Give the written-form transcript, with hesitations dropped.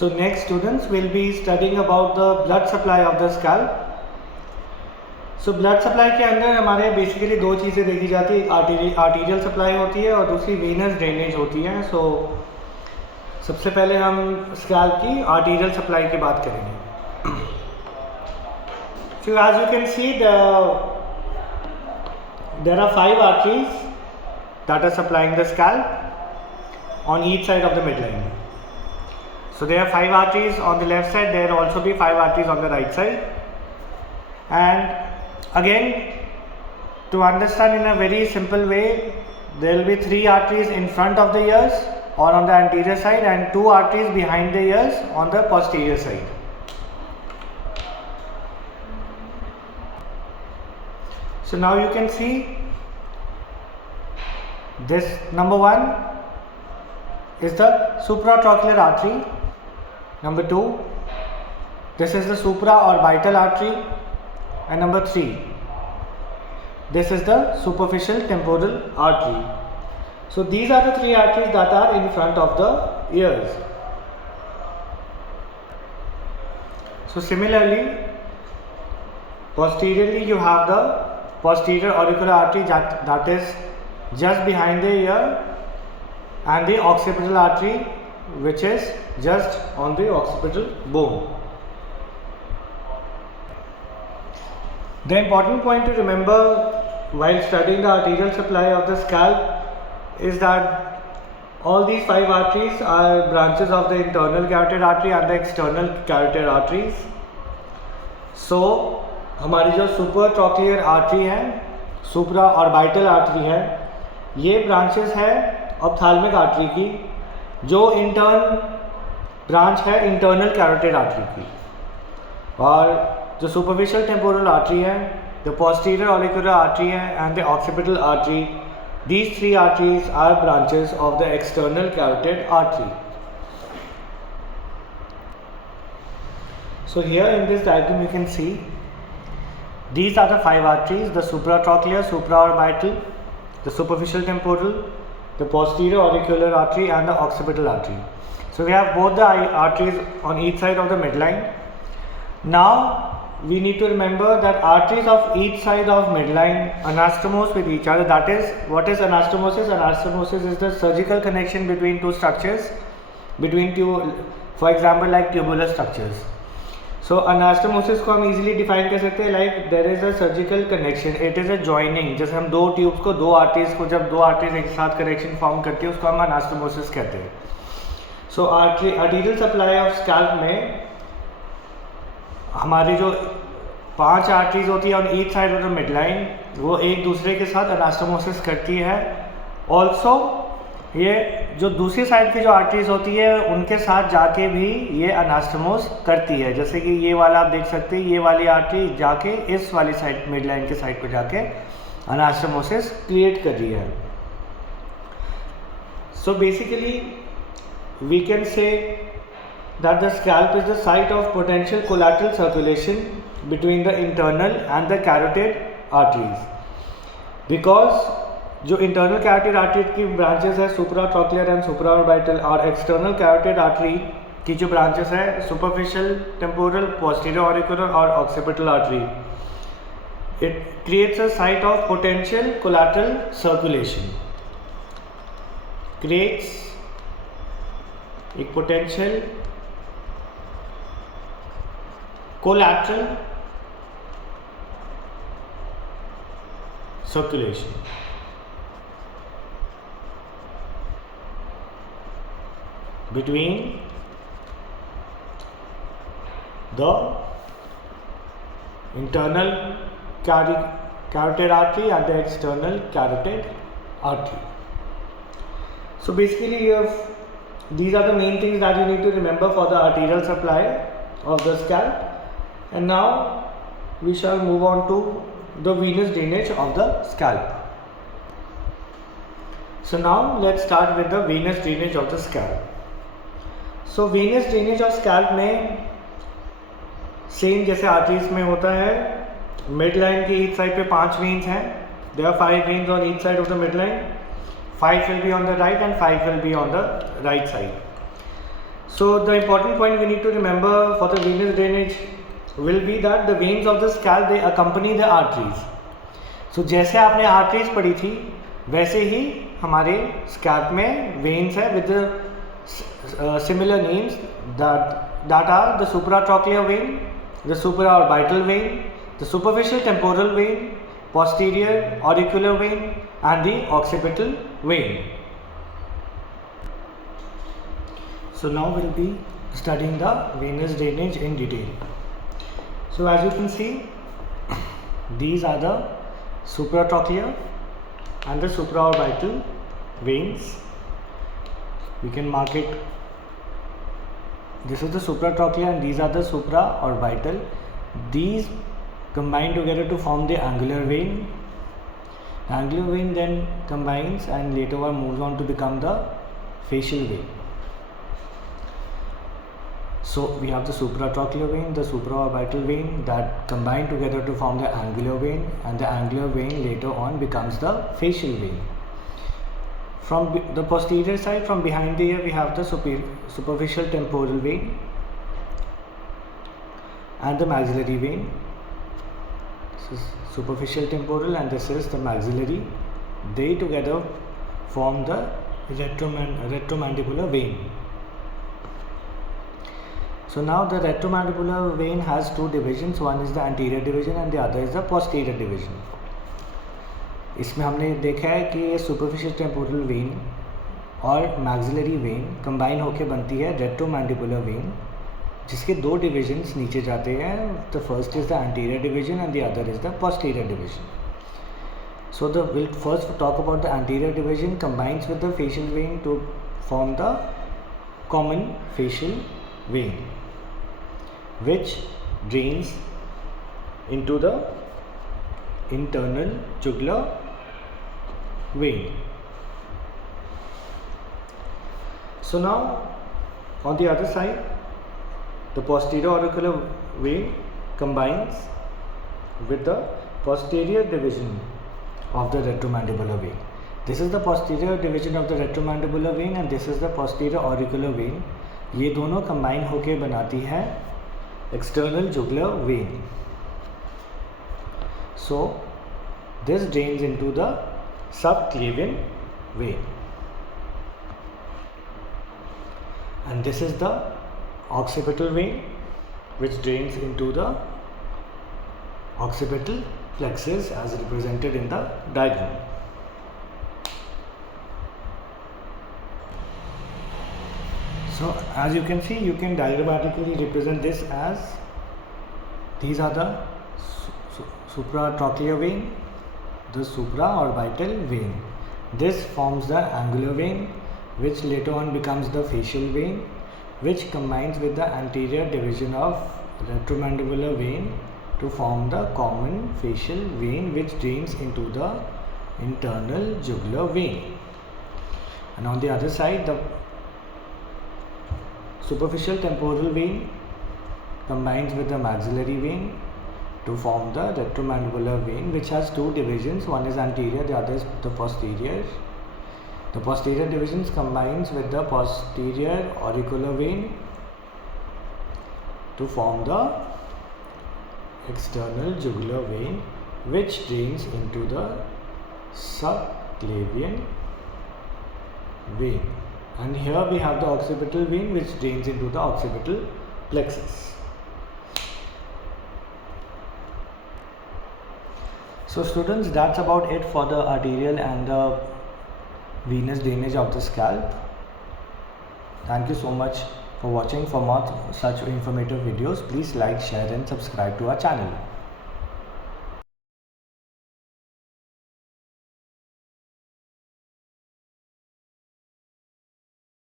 So next students will be studying about the blood supply of the scalp. So blood supply के अंदर हमारे basically दो चीज़ें देखी जाती है, एक आर्टीरियल सप्लाई होती है और दूसरी वेनस ड्रेनेज होती है. सो सबसे पहले हम स्कैल्प की आर्टीरियल सप्लाई की बात करेंगे. So as you can see there are 5 arteries that are supplying the scalp on each side of the midline. So there are 5 arteries on the left side, there will also be 5 arteries on the right side. And again, to understand in a very simple way, there will be 3 arteries in front of the ears or on the anterior side and 2 arteries behind the ears on the posterior side. So now you can see this number 1 is the supratrochlear artery. Number 2, this is the supraorbital artery, and number 3, this is the superficial temporal artery. So these are the 3 arteries that are in front of the ears. So similarly, posteriorly you have the posterior auricular artery that is just behind the ear, and the occipital artery which is just on the occipital bone. The important point to remember while studying the arterial supply of the scalp is that all these 5 arteries are branches of the internal carotid artery and the external carotid arteries. So हमारी जो सुपरट्रॉक्लियर artery है, सुप्रा orbital artery है, ये branches है ophthalmic artery की, जो intern branch है internal carotid artery की. और जो सुपरफिशियल टेम्पोरल आर्टरी है, द पोस्टीरियर ऑरिकुलर आर्टरी है and the occipital artery, these 3 arteries are branches of the external carotid artery. So here in this diagram you can see these are the 5 arteries: the supratrochlear, supraorbital, the superficial temporal, the posterior auricular artery and the occipital artery. So we have both the arteries on each side of the midline. Now we need to remember that arteries of each side of midline anastomose with each other. That is, what is anastomosis? Anastomosis is the surgical connection between 2 structures, between two, for example like tubular structures. So anastomosis को हम easily define कर सकते हैं like there is a surgical connection, it is a joining. जैसे हम 2 tubes को, 2 arteries को, जब 2 आर्टरीज एक साथ कनेक्शन फॉर्म करती है उसको हम anastomosis कहते हैं. सो आर्टीरियल सप्लाई ऑफ स्कैल्प में हमारी जो 5 आर्टरीज होती है on each side of the midline, वो एक दूसरे के साथ anastomosis करती है. ऑल्सो ये जो दूसरी साइड की जो आर्टरीज होती है उनके साथ जाके भी ये अनास्टमोस करती है. जैसे कि ये वाला आप देख सकते हैं, ये वाली आर्टरी जाके इस वाली साइड मिडलाइन के साइड पे जाके अनास्टमोसिस क्रिएट कर रही है. So basically we can say that the scalp is the site of potential collateral circulation between the internal and the carotid arteries, because जो इंटरनल कैरोटिड आर्टरी की ब्रांचेस है supratrochlear and supraorbital, और external carotid artery की जो branches है superficial temporal, posterior auricular और occipital artery, it creates a site of potential collateral circulation, creates एक potential collateral circulation. Between the internal carotid artery and the external carotid artery. So basically these are the main things that you need to remember for the arterial supply of the scalp. And now we shall move on to the venous drainage of the scalp. So now let's start with the venous drainage of the scalp. So venous drainage of scalp में same जैसे arteries में होता है, mid line की each side पे 5 veins हैं. There are 5 veins on each side of the mid line. 5 will be on the right and 5 will be on the right side. So the important point we need to remember for the venous drainage will be that the veins of the scalp, they accompany the arteries. So जैसे आपने arteries पढ़ी थी वैसे ही हमारे scalp में veins है with the similar names that are the supratrochlear vein, the supraorbital vein, the superficial temporal vein, posterior auricular vein and the occipital vein. So now we'll be studying the venous drainage in detail. So as you can see, these are the supratrochlear and the supraorbital veins. We can mark it. This is the supratrochlear and these are the supraorbital. These combine together to form the angular vein. The angular vein then combines and later on moves on to become the facial vein. So we have the supratrochlear vein, the supraorbital vein that combine together to form the angular vein, and the angular vein later on becomes the facial vein. From the posterior side, from behind the ear, we have the superficial temporal vein and the maxillary vein. This is superficial temporal and this is the maxillary. They together form the retromandibular vein. So now the retromandibular vein has two divisions. One is the anterior division and the other is the posterior division. इसमें हमने देखा है कि ये superficial temporal when और maxillary when combine होकर बनती है रेट्रोमैंडिबुलर वेन, जिसके दो डिविजन्स नीचे जाते हैं. The first is the anterior division and the other is the posterior division. So the will first talk about the anterior division combines with the facial vein to form the common facial vein which drains into the internal jugular vein. So now on the other side, the posterior auricular vein combines with the posterior division of the retromandibular vein. This is the posterior division of the retromandibular vein and this is the posterior auricular vein. ये दोनों combine होके बनाती है external jugular vein. So this drains into the subclavian vein and this is the occipital vein which drains into the occipital plexus as represented in the diagram. So as you can see, you can diagrammatically represent this as these are the supratrochlear vein, the supraorbital vein. This forms the angular vein which later on becomes the facial vein, which combines with the anterior division of retromandibular vein to form the common facial vein which drains into the internal jugular vein. And on the other side, the superficial temporal vein combines with the maxillary vein to form the retromandibular vein which has two divisions. One is anterior, the other is the posterior. The posterior divisions combines with the posterior auricular vein to form the external jugular vein which drains into the subclavian vein. And here we have the occipital vein which drains into the occipital plexus. So students, that's about it for the arterial and the venous drainage of the scalp. Thank you so much for watching. For more such informative videos, please like, share and subscribe to our channel.